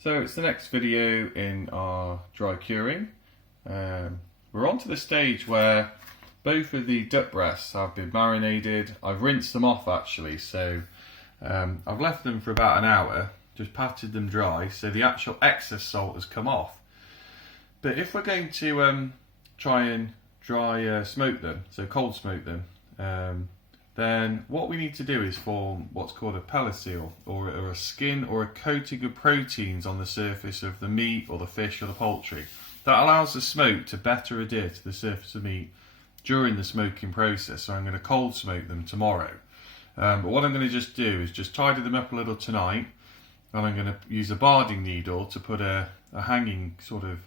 So it's the next video in our dry curing. We're on to the stage where both of the duck breasts have been marinated. I've rinsed them off actually, so I've left them for about an hour, just patted them dry, so the actual excess salt has come off. But if we're going to try and dry smoke them, so cold smoke them, then what we need to do is form what's called a pellicule, or a skin or a coating of proteins on the surface of the meat or the fish or the poultry. That allows the smoke to better adhere to the surface of meat during the smoking process. So I'm going to cold smoke them tomorrow. But what I'm going to just do is just tidy them up a little tonight, and I'm going to use a barding needle to put a hanging sort of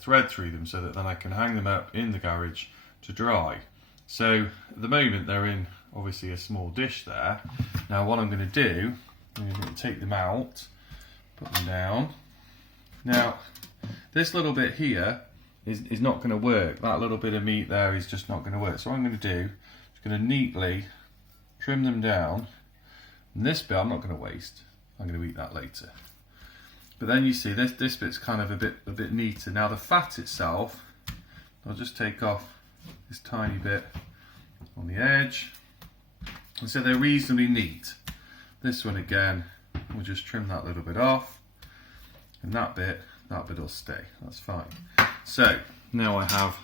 thread through them so that then I can hang them up in the garage to dry. So at the moment they're in obviously a small dish there. Now what I'm going to do, I'm going to take them out, put them down. Now this little bit here is not going to work. That little bit of meat there is just not going to work. So what I'm going to do is going to neatly trim them down. And this bit I'm not going to waste. I'm going to eat that later. But then you see this bit's kind of a bit neater. Now the fat itself, I'll just take off this tiny bit on the edge. And so they're reasonably neat. This one again, we'll just trim that little bit off. And that bit will stay. That's fine. So now I have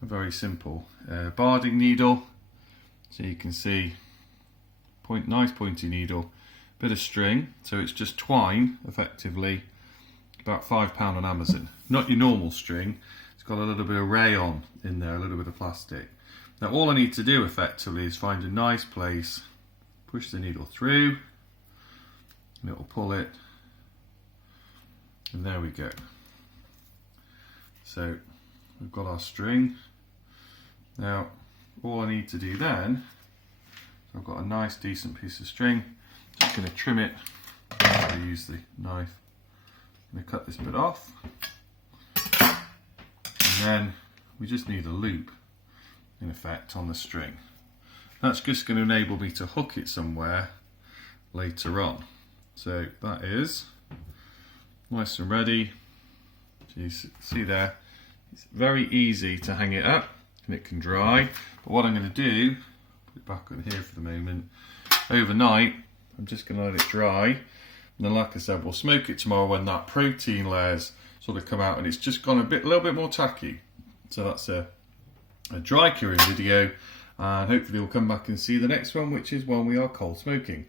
a very simple barding needle. So you can see, nice pointy needle, bit of string. So it's just twine, effectively, about £5 on Amazon. Not your normal string. It's got a little bit of rayon in there, a little bit of plastic. Now all I need to do effectively is find a nice place, push the needle through, and it will pull it, and there we go. So we've got our string. Now all I need to do then, so I've got a nice decent piece of string, just going to trim it. I use the knife. I'm going to cut this bit off, and then we just need a loop in effect on the string. That's just going to enable me to hook it somewhere later on. So that is nice and ready. So you see there, it's very easy to hang it up and it can dry. But what I'm going to do, put it back on here for the moment, overnight I'm just going to let it dry, and then like I said, we'll smoke it tomorrow when that protein layers sort of come out and it's just gone a little bit more tacky. So that's a dry curing video, and hopefully we'll come back and see the next one, which is when we are cold smoking.